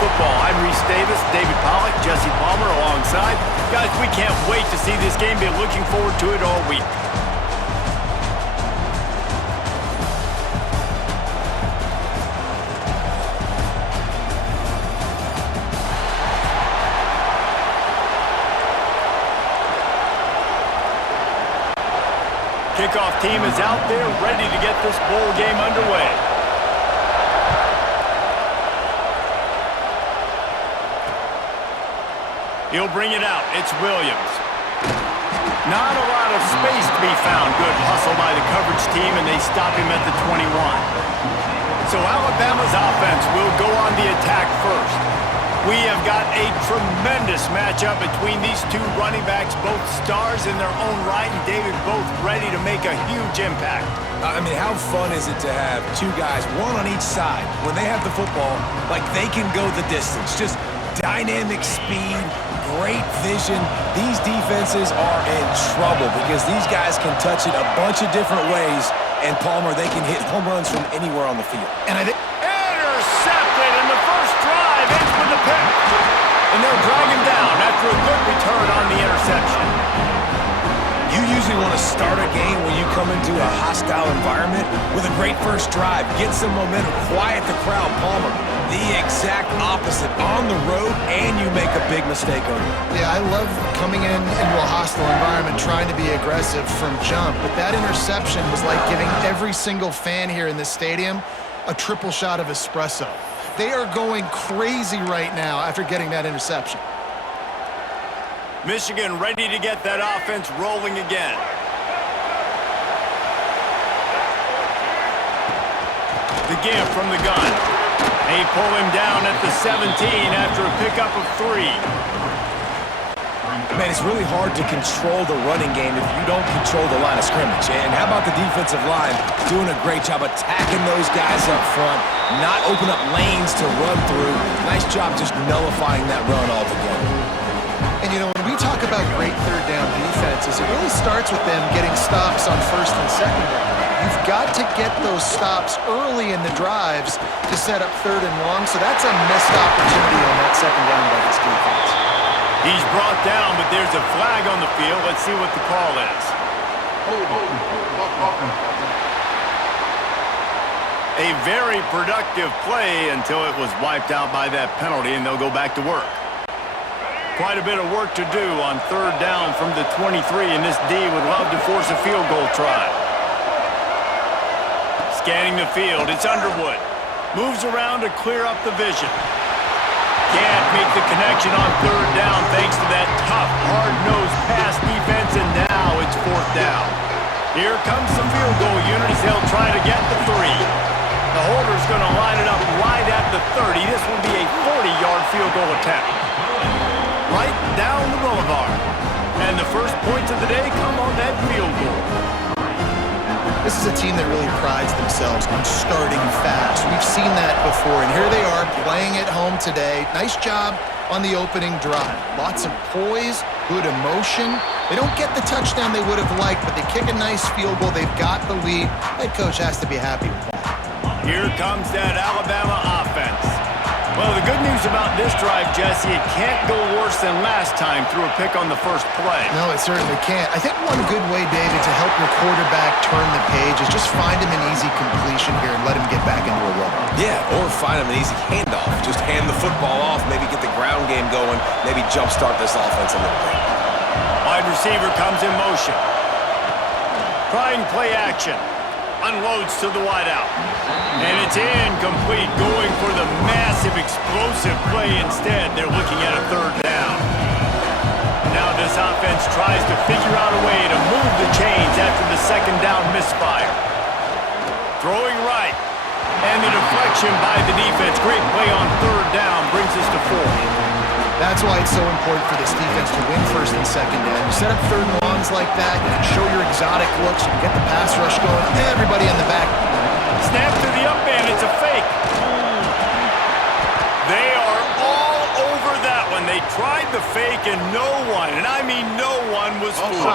football. I'm Reese Davis, David Pollack, Jesse Palmer alongside. Guys, we can't wait to see this game. Been looking forward to it all week. Kickoff team is out there ready to get this bowl game underway. He'll bring it out. It's Williams. Not a lot of space to be found. Good hustle by the coverage team, and they stop him at the 21. So Alabama's offense will go on the attack first. We have got a tremendous matchup between these two running backs, both stars in their own right, and David, both ready to make a huge impact. I mean, how fun is it to have two guys, one on each side, when they have the football, like they can go the distance. Just dynamic speed, great vision. These defenses are in trouble because these guys can touch it a bunch of different ways, and Palmer, they can hit home runs from anywhere on the field. And I think intercepted in the first drive, ends with a pick. And they'll drag him down after a good return on the interception. You usually want to start a game when you come into a hostile environment with a great first drive, get some momentum, quiet the crowd. Palmer, the exact opposite. On the road, and you make a big mistake on it. Yeah, I love coming into a hostile environment, trying to be aggressive from jump, but that interception was like giving every single fan here in this stadium a triple shot of espresso. They are going crazy right now after getting that interception. Michigan ready to get that offense rolling again. The give from the gun. They pull him down at the 17 after a pickup of 3. Man, it's really hard to control the running game if you don't control the line of scrimmage. And how about the defensive line doing a great job attacking those guys up front, not open up lanes to run through. Nice job just nullifying that run altogether. And, you know, when we talk about great third down defenses, it really starts with them getting stops on first and second down. You've got to get those stops early in the drives to set up third and long, so that's a missed opportunity on that second down by this defense. He's brought down, but there's a flag on the field. Let's see what the call is. A very productive play until it was wiped out by that penalty, and they'll go back to work. Quite a bit of work to do on third down from the 23, and this D would love to force a field goal try. Scanning the field, it's Underwood. Moves around to clear up the vision. Can't make the connection on third down thanks to that tough, hard-nosed pass defense, and now it's fourth down. Here comes the field goal unit as they'll try to get the 3. The holder's going to line it up right at the 30. This will be a 40-yard field goal attempt. Right down the boulevard. And the first points of the day come on that field goal. This is a team that really prides themselves on starting fast. We've seen that before, and here they are playing at home today. Nice job on the opening drive. Lots of poise, good emotion. They don't get the touchdown they would have liked, but they kick a nice field goal. They've got the lead. Head coach has to be happy with that. Here comes that Alabama offense. Well, the good news about this drive, Jesse, it can't go worse than last time through a pick on the first play. No, it certainly can't. I think one good way, David, to help your quarterback turn the page is just find him an easy completion here and let him get back into a rhythm. Yeah, or find him an easy handoff. Just hand the football off, maybe get the ground game going, maybe jumpstart this offense a little bit. Wide receiver comes in motion. Trying play action. Unloads to the wideout. And it's incomplete, going for the massive explosive play instead. They're looking at a third down. Now this offense tries to figure out a way to move the chains after the second down misfire. Throwing right. And the deflection by the defense. Great play on third down brings us to 4. That's why it's so important for this defense to win first and second down. You set up third and longs like that, you can show your exotic looks, you can get the pass rush going, everybody in the back. Snap to the up man, it's a fake. They are all over that one. They tried the fake and no one, and I mean no one, was fooled.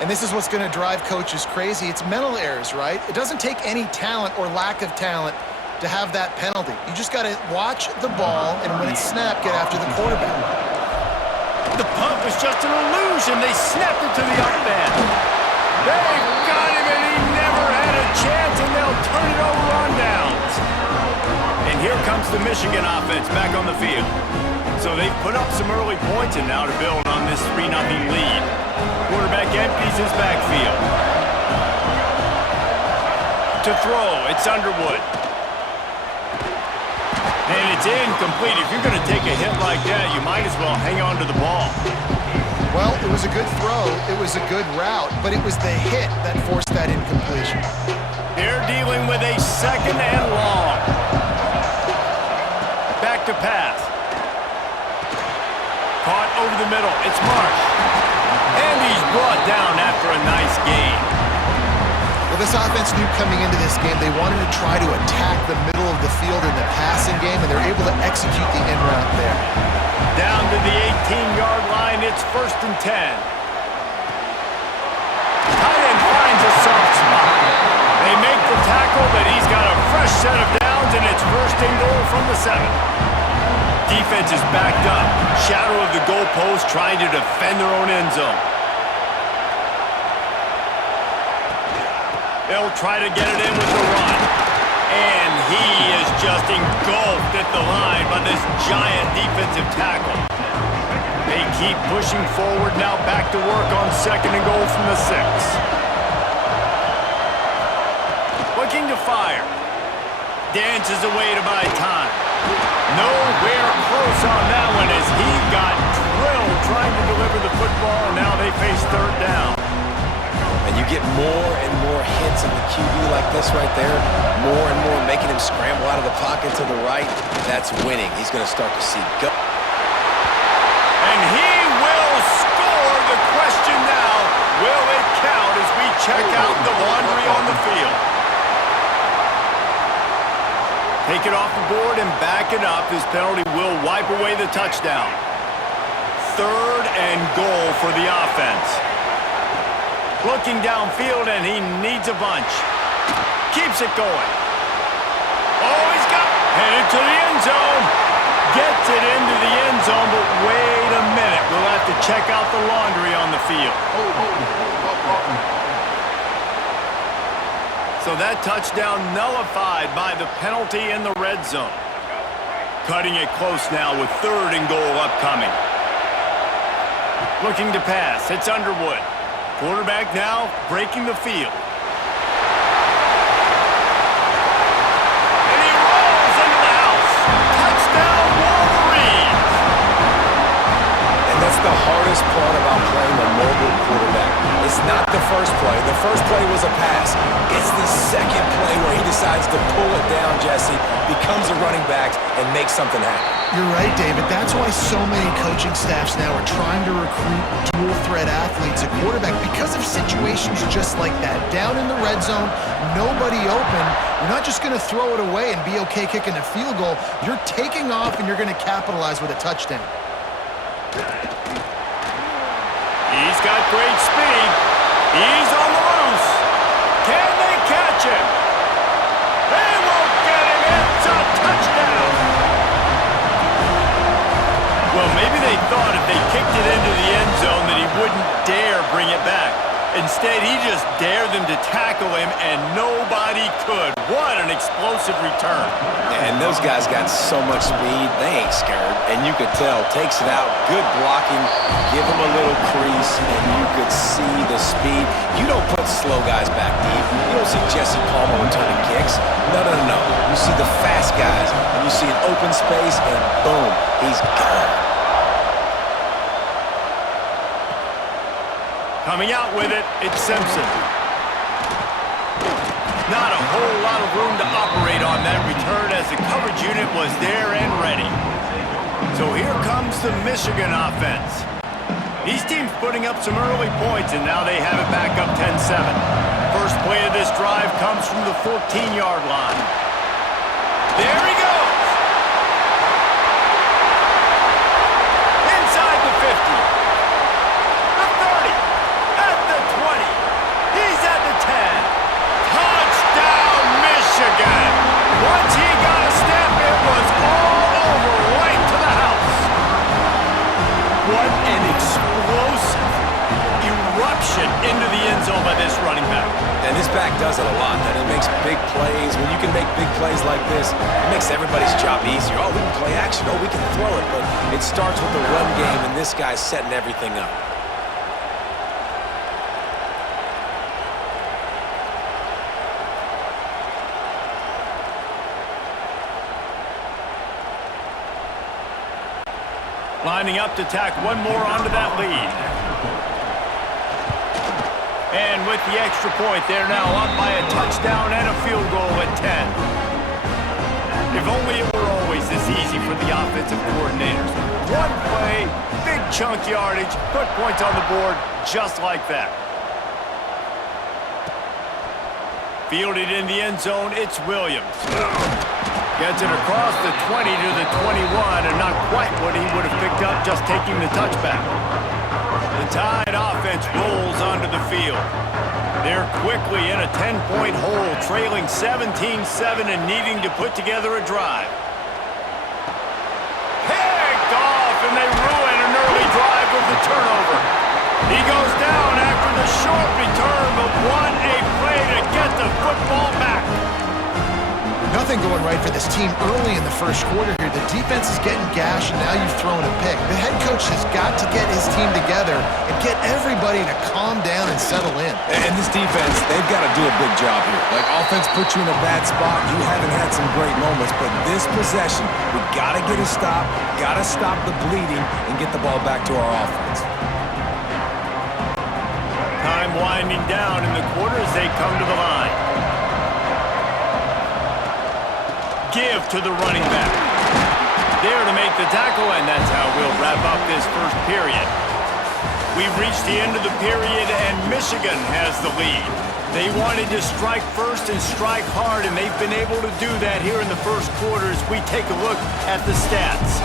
And this is what's going to drive coaches crazy. It's mental errors, right? It doesn't take any talent or lack of talent to have that penalty. You just got to watch the ball, and when it's snapped, get after the quarterback. The punt was just an illusion. They snapped it to the up man. They've got him, and he never had a chance, and they'll turn it over on downs. And here comes the Michigan offense back on the field. So they've put up some early points, and now to build on this 3-0 lead. Quarterback empties his backfield. To throw, it's Underwood. And it's incomplete. If you're going to take a hit like that, you might as well hang on to the ball. Well, it was a good throw. It was a good route, but it was the hit that forced that incompletion. They're dealing with a 2nd and long. Back to pass. Caught over the middle. It's Marsh. And he's brought down after a nice gain. Well, this offense knew coming into this game they wanted to try to attack the middle of the field in the passing game, and they're able to execute the in route there. Down to the 18-yard line, it's 1st and 10. Tight end finds a soft spot. They make the tackle, but he's got a fresh set of downs, and it's 1st and goal from the 7. Defense is backed up. Shadow of the goalpost trying to defend their own end zone. They'll try to get it in with the run. And he is just engulfed at the line by this giant defensive tackle. They keep pushing forward, now back to work on 2nd and goal from the 6. Looking to fire. Dances away to buy time. Nowhere close on that one as he got drilled trying to deliver the football, and now they face 3rd down. And you get more and more hits in the QB like this right there, more and more making him scramble out of the pocket to the right. That's winning. He's going to start to see go. And he will score. The question now, will it count as we check out the laundry on the field? Take it off the board and back it up. This penalty will wipe away the touchdown. 3rd and goal for the offense. Looking downfield, and he needs a bunch. Keeps it going. Oh, he's got headed to the end zone. Gets it into the end zone, but wait a minute. We'll have to check out the laundry on the field. So that touchdown nullified by the penalty in the red zone. Cutting it close now with 3rd and goal upcoming. Looking to pass. It's Underwood. Quarterback now breaking the field. And he rolls into the house. Touchdown, Wolverines! And that's the hardest part about playing a mobile quarterback. It's not the first play. The first play was a pass. It's the second play where he decides to pull it down, Jesse, becomes a running back, and makes something happen. You're right, David. That's why so many coaching staffs now are trying to recruit dual-threat athletes at quarterback because of situations just like that. Down in the red zone, nobody open. You're not just going to throw it away and be okay kicking a field goal. You're taking off, and you're going to capitalize with a touchdown. He's got great speed. He's on the loose. Can they catch him? They won't get him. It's a touchdown. Well, maybe they thought if they kicked it into the end zone that he wouldn't dare bring it back. Instead, he just dared them to tackle him, and nobody could. What an explosive return. And those guys got so much speed, they ain't scared. And you could tell, takes it out, good blocking, give him a little crease, and you could see the speed. You don't put slow guys back deep. You don't see Jesse Palmer returning kicks. No. You see the fast guys, and you see an open space, and boom, he's gone. Coming out with it, it's Simpson. Not a whole lot of room to operate on that return as the coverage unit was there and ready. So here comes the Michigan offense. These teams putting up some early points, and now they have it back up 10-7. First play of this drive comes from the 14-yard line. There he goes! Inside the 50. The 30. At the 20. And this back does it a lot. That it makes big plays. When you can make big plays like this, it makes everybody's job easier. Oh, we can play action. Oh, we can throw it. But it starts with the run game, and this guy's setting everything up. Lining up to tack one more onto that lead. And with the extra point, they're now up by a touchdown and a field goal at 10. If only it were always this easy for the offensive coordinators. One play, big chunk yardage, put points on the board just like that. Fielded in the end zone, it's Williams. Gets it across the 20 to the 21, and not quite what he would have picked up just taking the touchback. The Tide offense rolls onto the field. They're quickly in a 10-point hole, trailing 17-7 and needing to put together a drive. Picked off, and they ruin an early drive with the turnover. He goes down after the short return, but won a play to get the football back. Nothing going right for this team early in the first quarter here. The defense is getting gashed, and now you've thrown a pick. The head coach has got to get his team together and get everybody to calm down and settle in. And this defense, they've got to do a big job here. Like, offense puts you in a bad spot. You haven't had some great moments, but this possession, we got to get a stop, got to stop the bleeding, and get the ball back to our offense. Time winding down in the quarter as they come to the line. Give to the running back. There to make the tackle, and that's how we'll wrap up this first period. We've reached the end of the period, and Michigan has the lead. They wanted to strike first and strike hard, and they've been able to do that here in the first quarter as we take a look at the stats.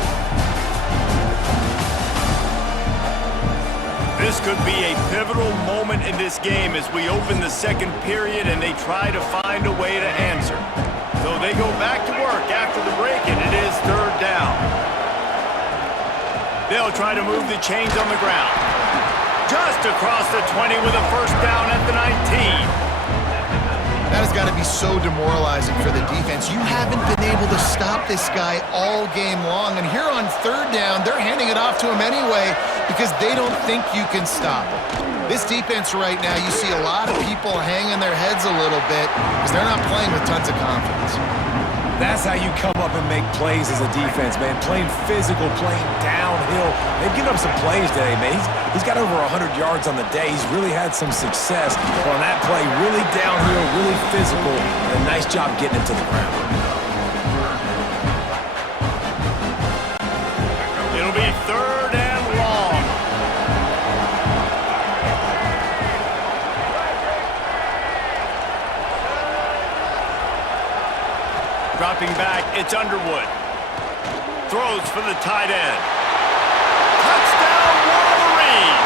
This could be a pivotal moment in this game as we open the second period and they try to find a way to answer. So they go back to work after the break, and it is third down. They'll try to move the chains on the ground. Just across the 20 with a first down at the 19. That has got to be so demoralizing for the defense. You haven't been able to stop this guy all game long, and here on third down, they're handing it off to him anyway because they don't think you can stop him. This defense right now, you see a lot of people hanging their heads a little bit because they're not playing with tons of confidence. That's how you come up and make plays as a defense, man. Playing physical, playing downhill. They've given up some plays today, man. He's got over 100 yards on the day. He's really had some success. But on that play, really downhill, really physical, and a nice job getting him to the ground. It'll be third and long. Dropping back, it's Underwood. Throws for the tight end. Touchdown, Wolverines!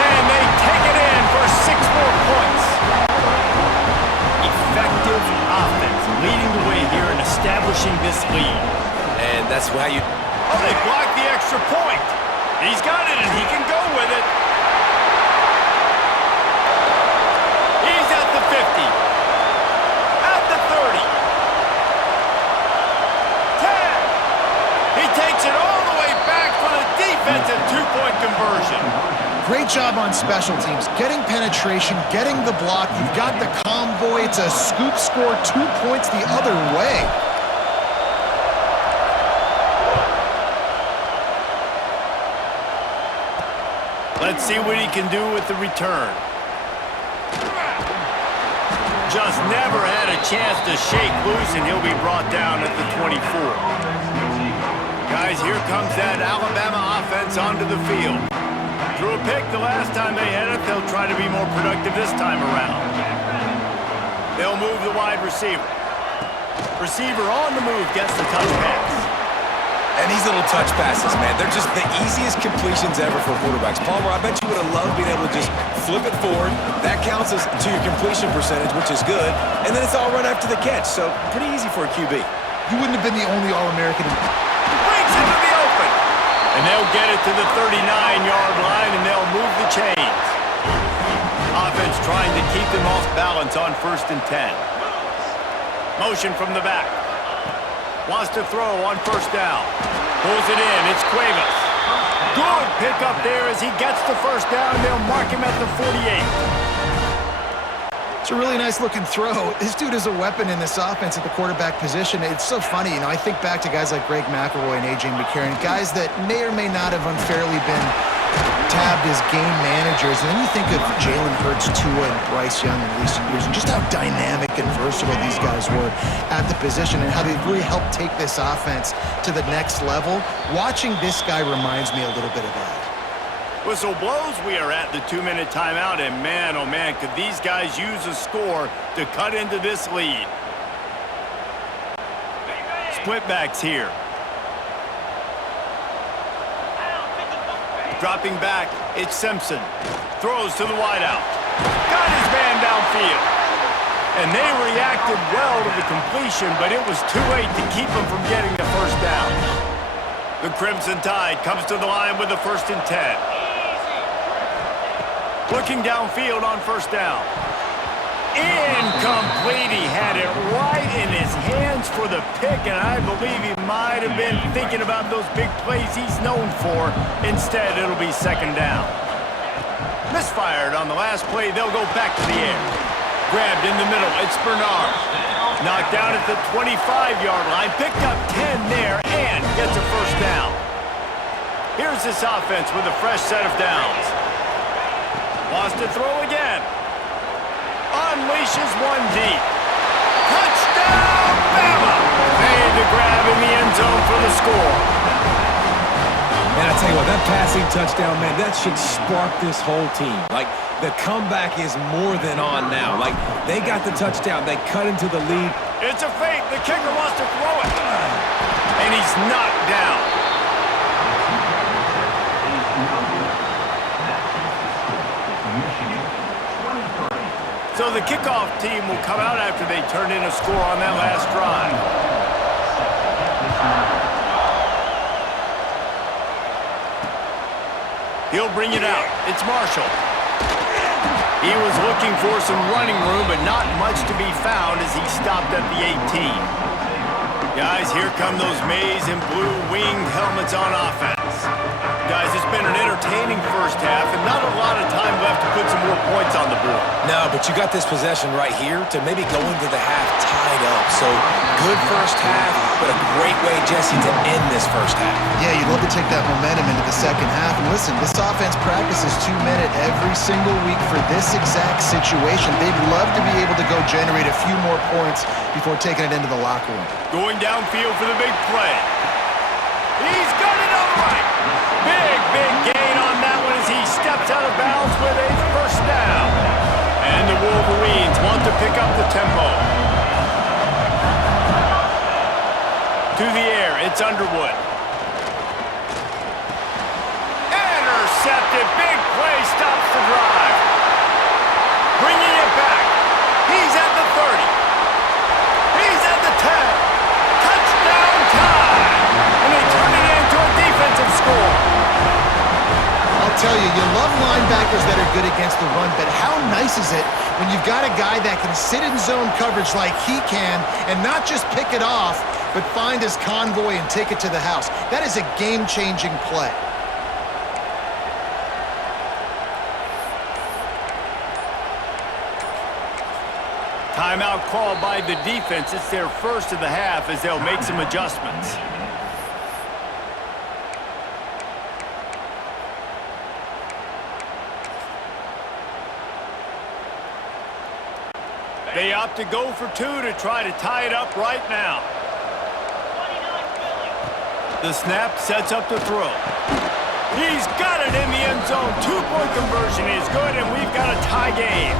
And they take it in for 6 more points. Effective offense leading the way here in establishing this lead. And that's why you... Oh, they blocked the extra point. He's got it, and he can go with it. He's at the 50. At the 30. 10. He takes it all the way back for the defensive 2-point conversion. Great job on special teams, getting penetration, getting the block. You've got the convoy. It's a scoop score, 2 points the other way. Let's see what he can do with the return. Just never had a chance to shake loose, and he'll be brought down at the 24. Guys, here comes that Alabama offense onto the field. Threw a pick the last time they had it. They'll try to be more productive this time around. They'll move the wide receiver. Receiver on the move gets the touch pass. And these little touch passes, man, they're just the easiest completions ever for quarterbacks. Palmer, I bet you would have loved being able to just flip it forward. That counts as to your completion percentage, which is good. And then it's all run after the catch, so pretty easy for a QB. You wouldn't have been the only All-American. Breaks into the open. And they'll get it to the 39-yard line, and they'll move the chains. offense trying to keep them off balance on 1st and 10. Motion from the back. Wants to throw on 1st down. Pulls it in. It's Cuevas. Good pickup there as he gets the 1st down. They'll mark him at the 48. It's a really nice-looking throw. This dude is a weapon in this offense at the quarterback position. It's so funny, I think back to guys like Greg McElroy and A.J. McCarron, guys that may or may not have unfairly been tabbed as game managers. And then you think of Jalen Hurts, Tua, and Bryce Young in recent years, and just how dynamic and versatile these guys were at the position and how they really helped take this offense to the next level. Watching this guy reminds me a little bit of that. Whistle blows, we are at the 2-minute timeout, and man, oh man, could these guys use a score to cut into this lead. Split backs here. Dropping back, it's Simpson. Throws to the wideout. Got his man downfield. And they reacted well to the completion, but it was too late to keep him from getting the 1st down. The Crimson Tide comes to the line with the 1st and 10. Looking downfield on 1st down. Incomplete. He had it right in his hands for the pick, and I believe he might have been thinking about those big plays he's known for. Instead, it'll be 2nd down. Misfired on the last play. They'll go back to the air. Grabbed in the middle. It's Bernard. Knocked down at the 25-yard line. Picked up 10 there and gets a 1st down. Here's this offense with a fresh set of downs. Wants to throw again. Unleashes one deep. Touchdown, Bama! Made the grab in the end zone for the score. Man, I tell you what, that passing touchdown, man, that should spark this whole team. Like, the comeback is more than on now. Like, they got the touchdown. They cut into the lead. It's a fake. The kicker wants to throw it. And he's knocked down. So the kickoff team will come out after they turn in a score on that last drive. He'll bring it out. It's Marshall. He was looking for some running room, but not much to be found as he stopped at the 18. Guys, here come those maize and blue winged helmets on offense. Guys, it's been an entertaining 1st half and not a lot of time left to put some more points on the board. No, but you got this possession right here to maybe go into the half tied up. So, good 1st half, but a great way, Jesse, to end this 1st half. Yeah, you'd love to take that momentum into the 2nd half. And listen, this offense practices 2-minute every single week for this exact situation. They'd love to be able to go generate a few more points before taking it into the locker room. Going downfield for the big play. He's got it all right. Big gain on that one as he steps out of bounds with a 1st down. And the Wolverines want to pick up the tempo. To the air, it's Underwood. Intercepted, big play, stops the drive. Bringing it back. He's at the 30. He's at the 10. Touchdown time. And they turn it into a defensive score. I'll tell you, you love linebackers that are good against the run, but how nice is it when you've got a guy that can sit in zone coverage like he can and not just pick it off, but find his convoy and take it to the house. That is a game-changing play. Timeout called by the defense. It's their 1st of the half as they'll make some adjustments. They opt to go for 2 to try to tie it up right now. The snap sets up the throw. He's got it in the end zone. 2-point conversion is good, and we've got a tie game.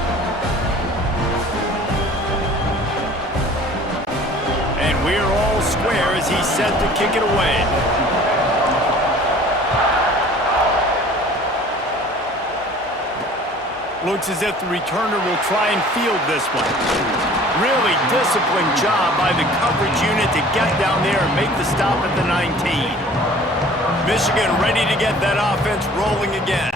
And we're all square as he's set to kick it away. Looks as if the returner will try and field this one. Really disciplined job by the coverage unit to get down there and make the stop at the 19. Michigan ready to get that offense rolling again.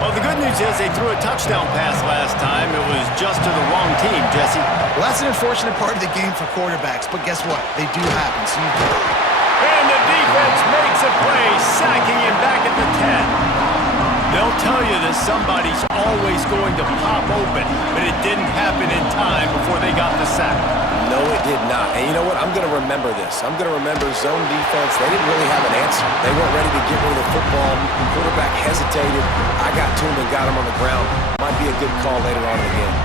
Well, the good news is they threw a touchdown pass last time. It was just to the wrong team, Jesse. Well, that's an unfortunate part of the game for quarterbacks, but guess what? They do happen. So And the defense makes a play, sacking him back at the 10. They'll tell you that somebody's always going to pop open, but it didn't happen in time before they got the sack. No, it did not. And you know what? I'm going to remember this. I'm going to remember zone defense. They didn't really have an answer. They weren't ready to get rid of the football. Quarterback hesitated. I got to him and got him on the ground. Might be a good call later on in the game.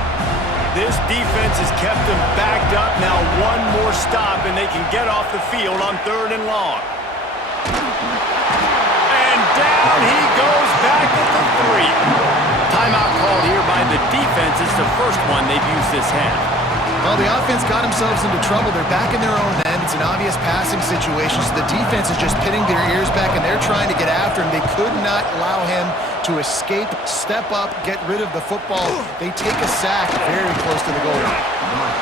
This defense has kept them backed up. Now one more stop, and they can get off the field on 3rd and long. And down he goes back at the 3. Timeout called here by the defense. It's the first one they've used this half. well, the offense got themselves into trouble. They're back in their own end. It's an obvious passing situation, so the defense is just pinning their ears back, and they're trying to get after him. They could not allow him to escape, step up, get rid of the football. They take a sack very close to the goal line.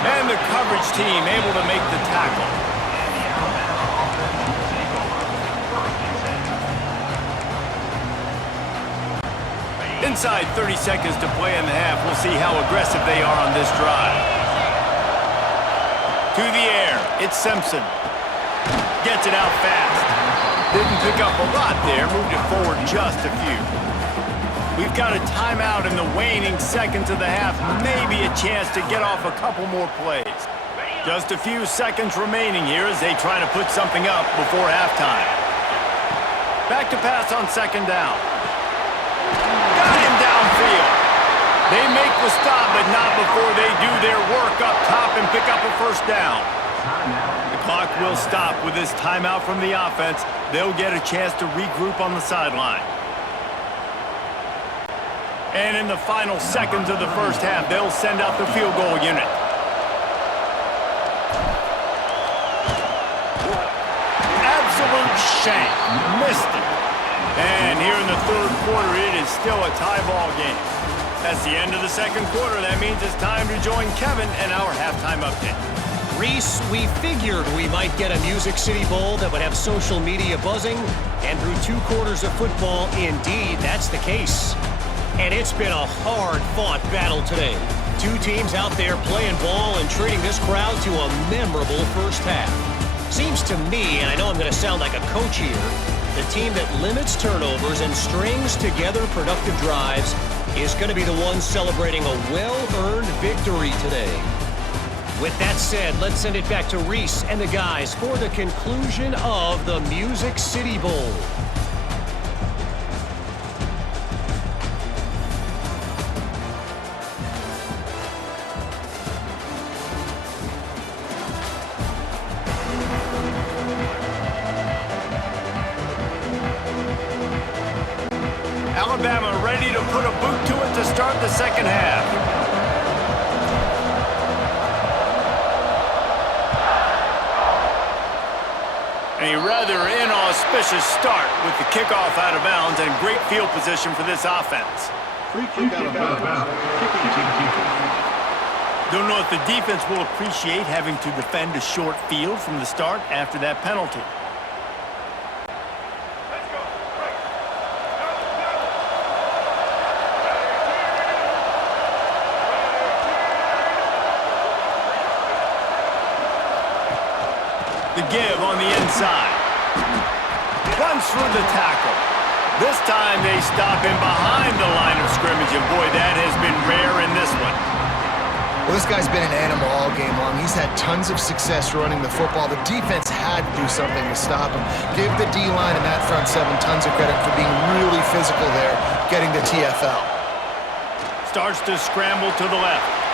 And the coverage team able to make the tackle. Inside 30 seconds to play in the half. We'll see how aggressive they are on this drive. To the air, it's Simpson. Gets it out fast. Didn't pick up a lot there, moved it forward just a few. We've got a timeout in the waning seconds of the half. Maybe a chance to get off a couple more plays. Just a few seconds remaining here as they try to put something up before halftime. Back to pass on 2nd down. Got him downfield. They make the stop, but not before they do their work up top and pick up a 1st down. The clock will stop with this timeout from the offense. They'll get a chance to regroup on the sideline. And in the final seconds of the first half, they'll send out the field goal unit. Absolute shank. Missed it. And here in the 3rd quarter, it is still a tie ball game. That's the end of the 2nd quarter. That means it's time to join Kevin and our halftime update. Reese, we figured we might get a Music City Bowl that would have social media buzzing, and through 2 quarters of football, indeed, that's the case. And it's been a hard-fought battle today. 2 teams out there playing ball and treating this crowd to a memorable first half. Seems to me, and I know I'm going to sound like a coach here, the team that limits turnovers and strings together productive drives is going to be the one celebrating a well-earned victory today. With that said, let's send it back to Reese and the guys for the conclusion of the Music City Bowl. Alabama ready to put a boot to it to start the 2nd half. A rather inauspicious start with the kickoff out of bounds and great field position for this offense. Free kick out of bounds. Kicking team keeper. Don't know if the defense will appreciate having to defend a short field from the start after that penalty. The give on the inside. Runs through the tackle. This time they stop him behind the line of scrimmage, and boy, that has been rare in this one. Well, this guy's been an animal all game long. He's had tons of success running the football. The defense had to do something to stop him. Give the D-line and that front 7 tons of credit for being really physical there, getting the TFL. Starts to scramble to the left.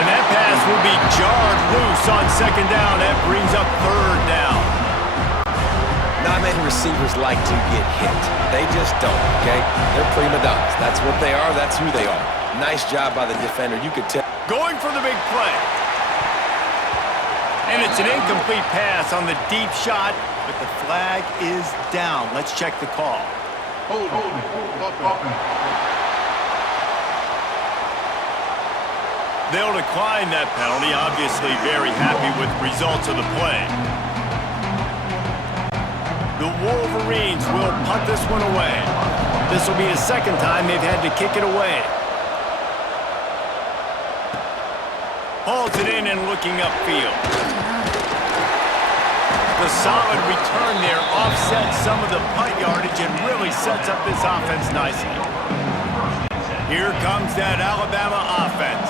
And that pass will be jarred loose on 2nd down. That brings up 3rd down. Not many receivers like to get hit. They just don't, okay? They're prima donnas. That's what they are. That's who they are. Nice job by the defender. You could tell. Going for the big play. And it's an incomplete pass on the deep shot, but the flag is down. Let's check the call. Hold it. They'll decline that penalty, obviously very happy with the results of the play. The Wolverines will punt this one away. This will be the second time they've had to kick it away. Hauls it in and looking upfield. The solid return there offsets some of the punt yardage and really sets up this offense nicely. Here comes that Alabama offense.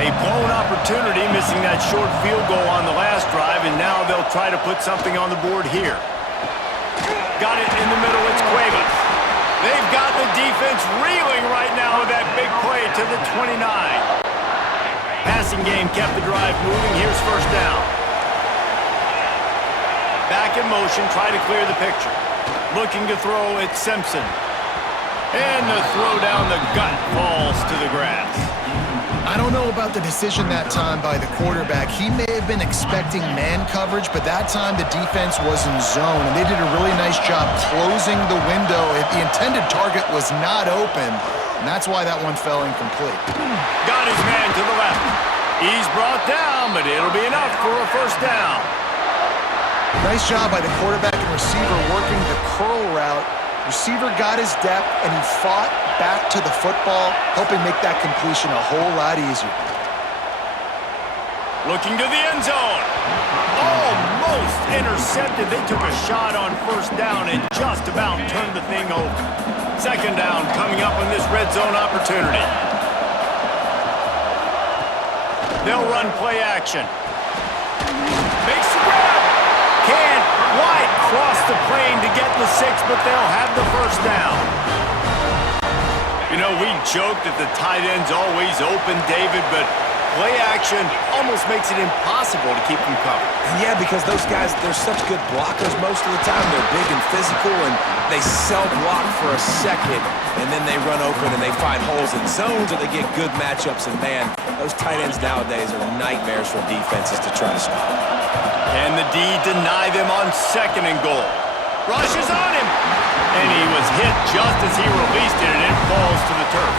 A blown opportunity, missing that short field goal on the last drive, and now they'll try to put something on the board here. Got it in the middle, it's Cuevas. They've got the defense reeling right now with that big play to the 29. Passing game kept the drive moving. Here's first down. Back in motion, try to clear the picture. Looking to throw at Simpson. And the throw down the gut falls to the grass. I don't know about the decision that time by the quarterback. He may have been expecting man coverage, but that time the defense was in zone, and they did a really nice job closing the window. The intended target was not open, and that's why that one fell incomplete. Got his man to the left. He's brought down, but it'll be enough for a first down. Nice job by the quarterback and receiver working the curl route. Receiver got his depth, and he fought back to the football, helping make that completion a whole lot easier. Looking to the end zone. Almost intercepted. They took a shot on first down and just about turned the thing over. Second down coming up on this red zone opportunity. They'll run play action. Makes the grab. Can't quite cross the plane to get the 6, but they'll have the first down. You know, we joke that the tight end's always open, David, but play action almost makes it impossible to keep them covered. Yeah, because those guys, they're such good blockers most of the time. They're big and physical, and they cell block for a second, and then they run open and they find holes in zones, or they get good matchups. And, man, those tight ends nowadays are nightmares for defenses to try to stop. Can the D deny them on second and goal? Rushes on him, and he was hit just as he released it, and it falls to the turf.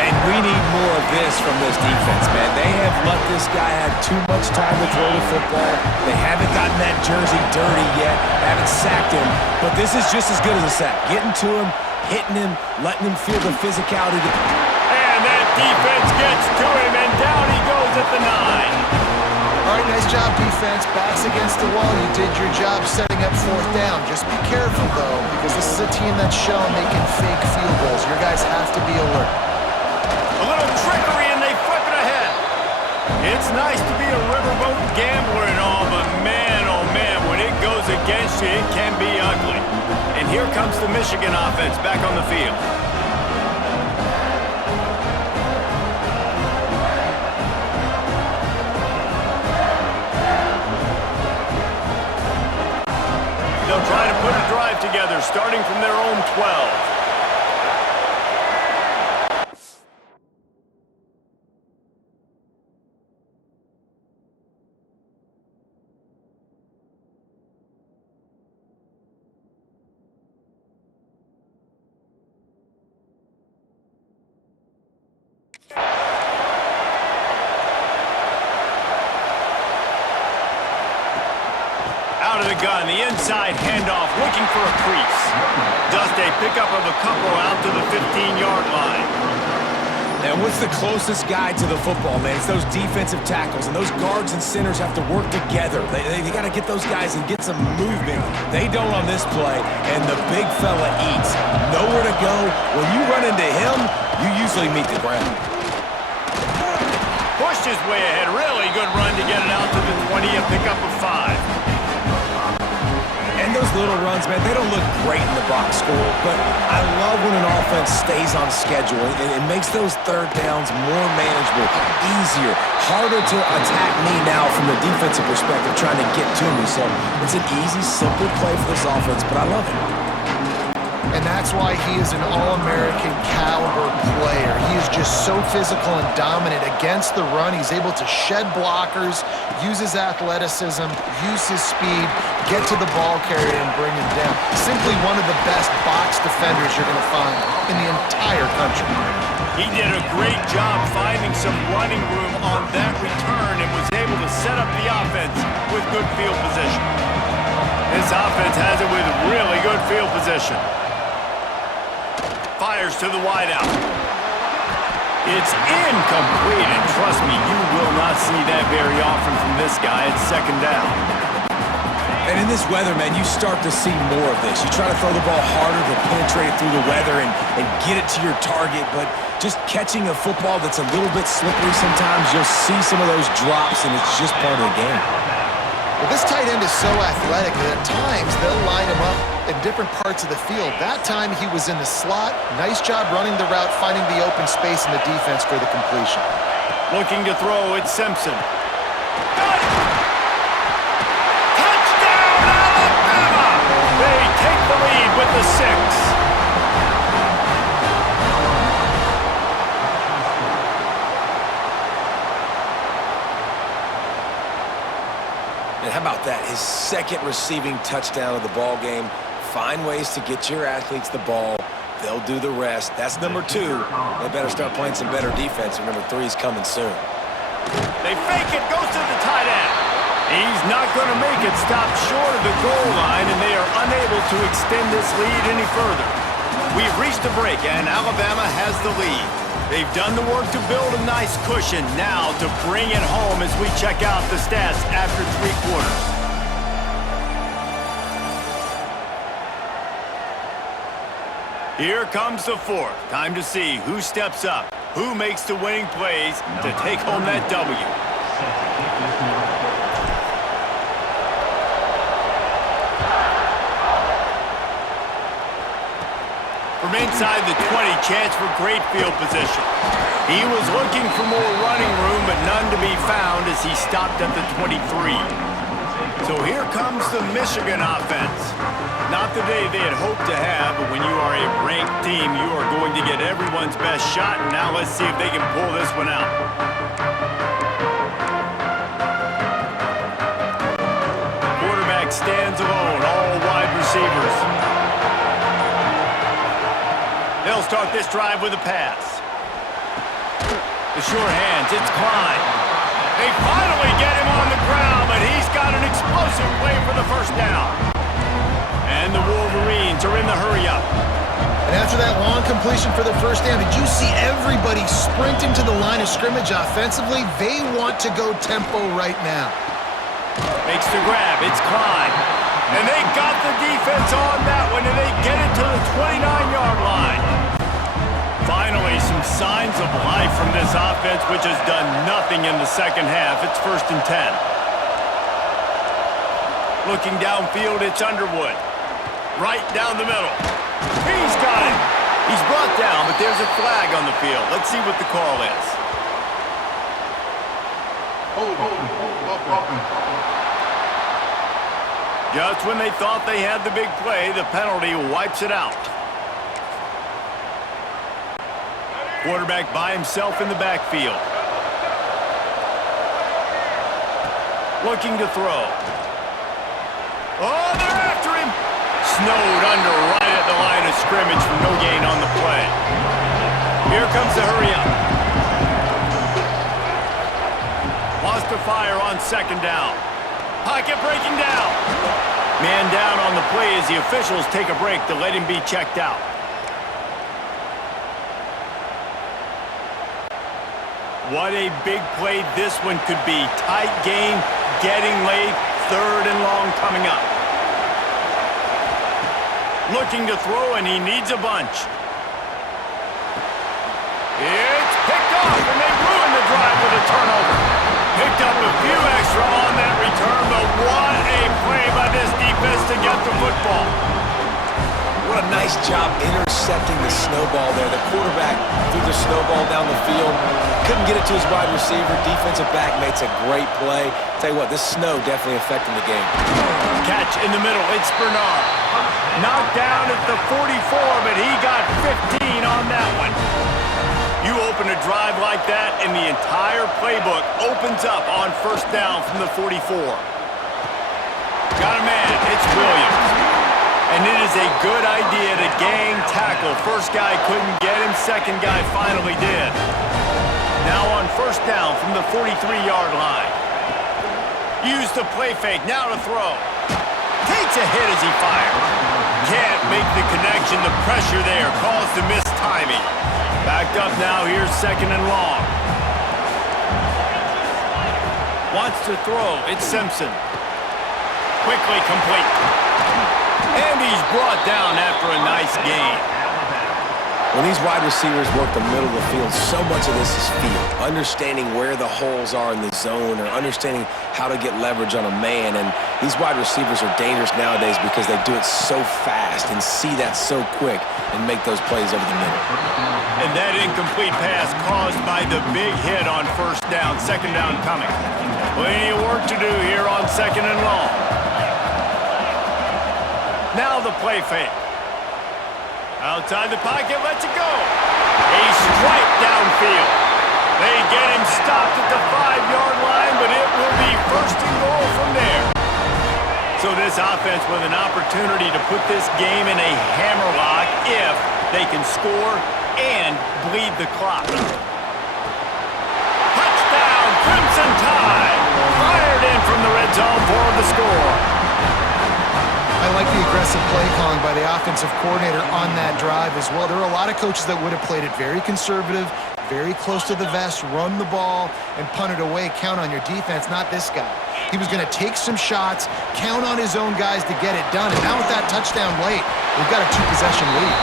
And we need more of this from this defense, man. They have let this guy have too much time to throw the football. They haven't gotten that jersey dirty yet, haven't sacked him, but this is just as good as a sack. Getting to him, hitting him, letting him feel the physicality. And that defense gets to him, and down he goes at the 9. All right, nice job, defense. Backs against the wall. You did your job setting up fourth down. Just be careful, though, because this is a team that's shown they can fake field goals. Your guys have to be alert. A little trickery, and they flip it ahead. It's nice to be a riverboat gambler and all, but man, oh man, when it goes against you, it can be ugly. And here comes the Michigan offense back on the field. They'll try to put a drive together, starting from their own 12. Out of the gun, the inside handoff, looking for a crease. Just a pickup of a couple out to the 15-yard line. And what's the closest guy to the football, man? It's those defensive tackles, and those guards and centers have to work together. They got to get those guys and get some movement. They don't on this play, and the big fella eats. Nowhere to go. When you run into him, you usually meet the ground. Pushed his way ahead. Really good run to get it out to the 20 and pick up a 5. And those little runs, man, they don't look great in the box score, but I love when an offense stays on schedule, and it makes those third downs more manageable, easier, harder to attack me now from the defensive perspective trying to get to me. So it's an easy, simple play for this offense, but I love it. And that's why he is an All-American caliber player. He is just so physical and dominant against the run. He's able to shed blockers, use his athleticism, use his speed, get to the ball carrier and bring him down. Simply one of the best box defenders you're going to find in the entire country. He did a great job finding some running room on that return and was able to set up the offense with good field position. This offense has it with really good field position. fires to the wideout. It's incomplete, and trust me, you will not see that very often from this guy. It's second down. And in this weather, man, you start to see more of this. You try to throw the ball harder to penetrate it through the weather and get it to your target, but just catching a football that's a little bit slippery sometimes, you'll see some of those drops, and it's just part of the game. Well, this tight end is so athletic that at times they'll line him up in different parts of the field. That time he was in the slot. Nice job running the route, finding the open space in the defense for the completion. Looking to throw, it's Simpson. Got it! Touchdown, Alabama! They take the lead with the 6. And how about that? His second receiving touchdown of the ball game. Find ways to get your athletes the ball. They'll do the rest. That's number 2. They better start playing some better defense. Number 3 is coming soon. They fake it, goes to the tight end. He's not going to make it, stop short of the goal line, and they are unable to extend this lead any further. We've reached a break, and Alabama has the lead. They've done the work to build a nice cushion. Now to bring it home as we check out the stats after 3 quarters. Here comes the 4th. Time to see who steps up, who makes the winning plays to take home that W. From inside the 20, chance for great field position. He was looking for more running room, but none to be found as he stopped at the 23. So here comes the Michigan offense. Not the day they had hoped to have, but when you are a ranked team, you are going to get everyone's best shot, and now let's see if they can pull this one out. Quarterback stands alone, all wide receivers. They'll start this drive with a pass. The sure hands, it's Klein. They finally get him on the ground, but he's got an explosive play for the first down. And the Wolverines are in the hurry-up. And after that long completion for the first down, did you see everybody sprinting to the line of scrimmage offensively? They want to go tempo right now. Makes the grab, it's Klein. And they got the defense on that one, and they get it to the 29-yard line. Finally, some signs of life from this offense, which has done nothing in the second half. It's 1st and 10. Looking downfield, it's Underwood. Right down the middle. He's got it. He's brought down, but there's a flag on the field. Let's see what the call is. Just when they thought they had the big play, the penalty wipes it out. Quarterback by himself in the backfield. Looking to throw. Oh, they're after him! Snowed under right at the line of scrimmage for no gain on the play. Here comes the hurry-up. Lost to fire on 2nd down. Pocket breaking down. Man down on the play as the officials take a break to let him be checked out. What a big play this one could be. Tight game, getting late, 3rd and long coming up. Looking to throw, and he needs a bunch. It's picked off, and they ruin the drive with a turnover. Picked up a few extra on that return, but what a play by this defense to get the football. What a nice job intercepting the snowball there. The quarterback threw the snowball down the field. Couldn't get it to his wide receiver. Defensive back makes a great play. Tell you what, this snow definitely affecting the game. Catch in the middle. It's Bernard. Knocked down at the 44, but he got 15 on that one. You open a drive like that, and the entire playbook opens up on 1st down from the 44. Got a man. It's Williams. And it is a good idea to gang tackle. First guy couldn't get him. Second guy finally did. Now on 1st down from the 43-yard line. Use the play fake. Now to throw. He Takes a hit as he fires. Can't make the connection. The pressure there caused the missed timing. Backed up now. Here's 2nd and long. Wants to throw. It's Simpson. Quickly complete. And he's brought down after a nice gain. When these wide receivers work the middle of the field, so much of this is feel. Understanding where the holes are in the zone or understanding how to get leverage on a man. And these wide receivers are dangerous nowadays because they do it so fast and see that so quick and make those plays over the middle. And that incomplete pass caused by the big hit on 1st down. 2nd down coming. Plenty of work to do here on 2nd and long. Now the play fake. Outside the pocket, lets it go. A strike downfield. They get him stopped at the 5-yard line, but it will be 1st and goal from there. So this offense with an opportunity to put this game in a hammerlock if they can score and bleed the clock. Touchdown, Crimson Tide. Fired in from the red zone for the score. I like the aggressive play calling by the offensive coordinator on that drive as well. There are a lot of coaches that would have played it very conservative, very close to the vest, run the ball, and punt it away. Count on your defense, not this guy. He was going to take some shots, count on his own guys to get it done. And now with that touchdown late, we've got a 2-possession lead.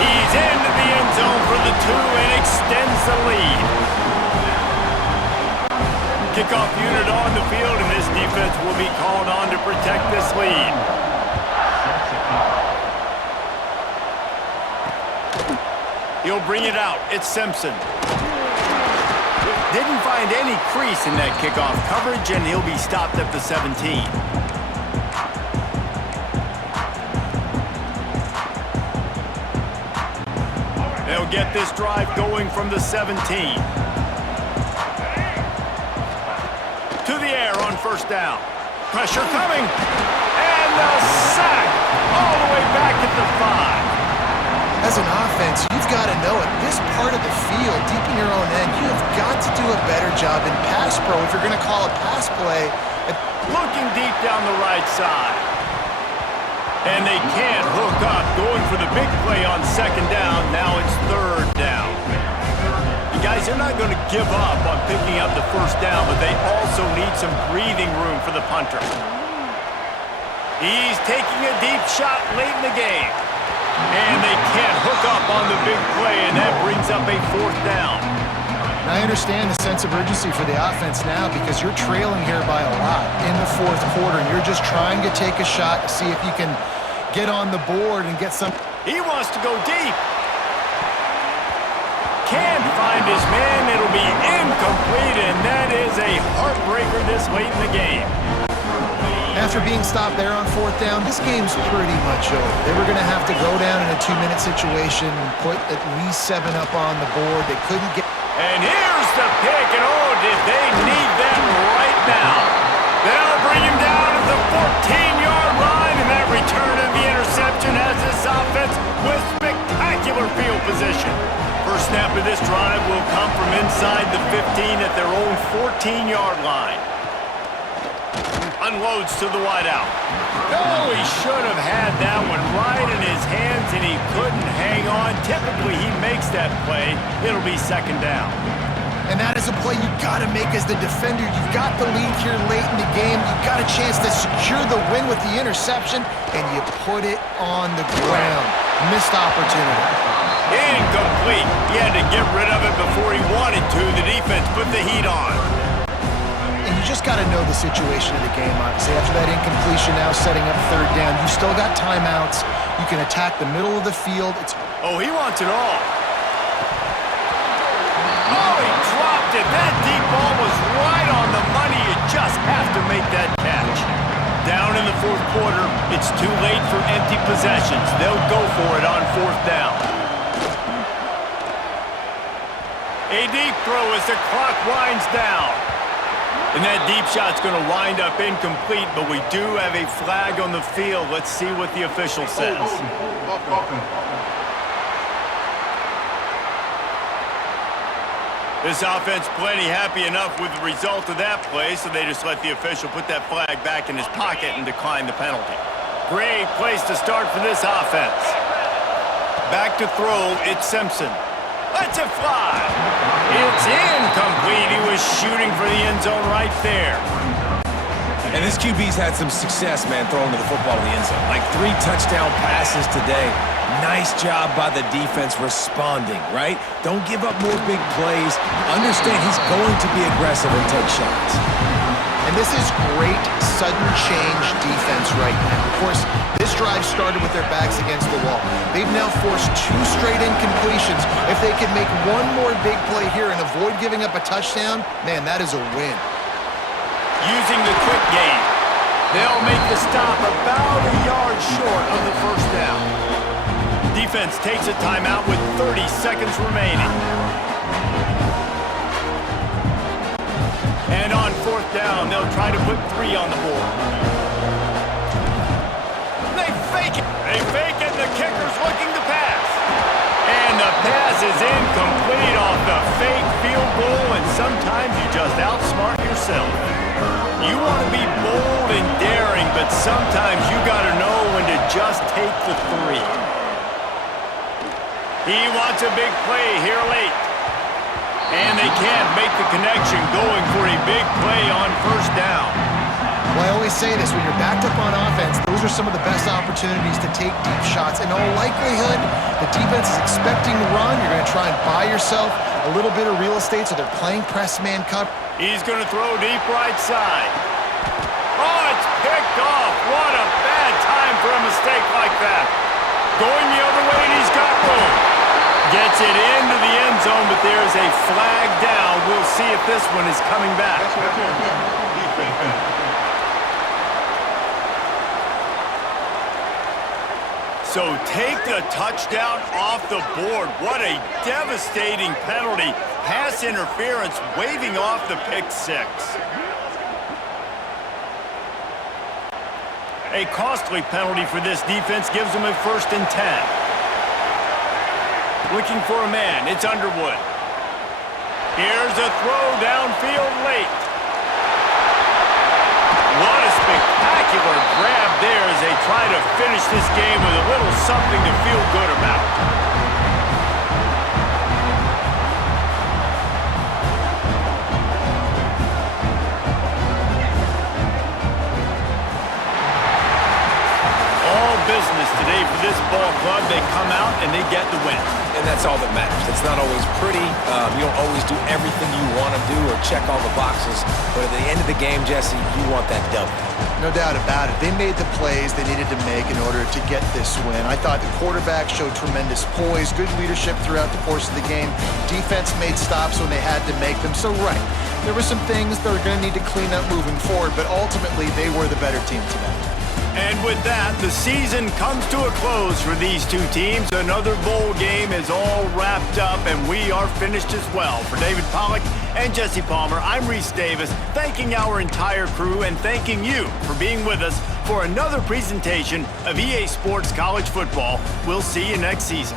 He's into the end zone for the 2 and extends the lead. Kickoff unit on the field, and this defense will be called on to protect this lead. He'll bring it out. It's Simpson. Didn't find any crease in that kickoff coverage, and he'll be stopped at the 17. They'll get this drive going from the 17. To the air on 1st down. Pressure coming. And the sack all the way back at the 5. As an offense, you've got to know at this part of the field, deep in your own end, you have got to do a better job in pass pro if you're going to call a pass play. Looking deep down the right side. And they can't hook up. Going for the big play on 2nd down. Now it's 3rd down. You guys, they're not going to give up on picking up the 1st down, but they also need some breathing room for the punter. He's taking a deep shot late in the game. And they can't hook up on the big play, and that brings up a 4th down. I understand the sense of urgency for the offense now because you're trailing here by a lot in the 4th quarter, and you're just trying to take a shot to see if you can get on the board and get some. He wants to go deep. Can't find his man. It'll be incomplete, and that is a heartbreaker this late in the game. After being stopped there on 4th down, this game's pretty much over. They were going to have to go down in a 2-minute situation and put at least 7 up on the board. They couldn't get. And here's the pick, and oh, did they need that right now. They'll bring him down at the 14-yard line, and that return of the interception has this offense with spectacular field position. First snap of this drive will come from inside the 15 at their own 14-yard line. Unloads to the wideout. Oh, he should have had that one right in his hands, and he couldn't hang on. Typically, he makes that play. It'll be 2nd down. And that is a play you've got to make as the defender. You've got the lead here late in the game. You've got a chance to secure the win with the interception, and you put it on the ground. Missed opportunity. Incomplete. He had to get rid of it before he wanted to. The defense put the heat on. And you just got to know the situation of the game, obviously. After that incompletion, now setting up 3rd down. You still got timeouts. You can attack the middle of the field. Oh, he wants it all. Oh, he dropped it. That deep ball was right on the money. You just have to make that catch. Down in the 4th quarter, it's too late for empty possessions. They'll go for it on 4th down. A deep throw as the clock winds down. And that deep shot's going to wind up incomplete, but we do have a flag on the field. Let's see what the official says. This offense plenty happy enough with the result of that play, so they just let the official put that flag back in his pocket and decline the penalty. Great place to start for this offense. Back to throw, it's Simpson. Let's it fly. It's incomplete. He was shooting for the end zone right there. And this QB's had some success, man, throwing to the football in the end zone. Like 3 touchdown passes today. Nice job by the defense responding, right? Don't give up more big plays. Understand he's going to be aggressive and take shots. And this is great sudden change defense right now. Of course, this drive started with their backs against the wall. They've now forced 2 straight incompletions. If they can make one more big play here and avoid giving up a touchdown, man, that is a win. Using the quick game, they'll make the stop about a yard short of the first down. Defense takes a timeout with 30 seconds remaining. And on 4th down, they'll try to put 3 on the board. They fake it. They fake it. The kicker's looking to pass. And the pass is incomplete off the fake field goal, and sometimes you just outsmart yourself. You want to be bold and daring, but sometimes you got to know when to just take the 3. He wants a big play here late. And they can't make the connection going for a big play on 1st down. Well, I always say this, when you're backed up on offense, those are some of the best opportunities to take deep shots. In all likelihood, the defense is expecting to run. You're going to try and buy yourself a little bit of real estate, so they're playing press man cover. He's going to throw deep right side. Oh, it's picked off. What a bad time for a mistake like that. Going the other way, and he's got room. Gets it into the end zone, but there is a flag down. We'll see if this one is coming back. So take the touchdown off the board. What a devastating penalty. Pass interference, waving off the pick 6. A costly penalty for this defense gives them a 1st and 10. Looking for a man, it's Underwood. Here's a throw downfield late. What a spectacular grab there as they try to finish this game with a little something to feel good about. Business today for this ball club. They come out and they get the win. And that's all that matters. It's not always pretty. You don't always do everything you want to do or check all the boxes. But at the end of the game, Jesse, you want that W. No doubt about it. They made the plays they needed to make in order to get this win. I thought the quarterback showed tremendous poise, good leadership throughout the course of the game. Defense made stops when they had to make them. So, right, there were some things they're going to need to clean up moving forward, but ultimately they were the better team today. And with that, the season comes to a close for these 2 teams. Another bowl game is all wrapped up, and we are finished as well. For David Pollack and Jesse Palmer, I'm Reese Davis, thanking our entire crew and thanking you for being with us for another presentation of EA Sports College Football. We'll see you next season.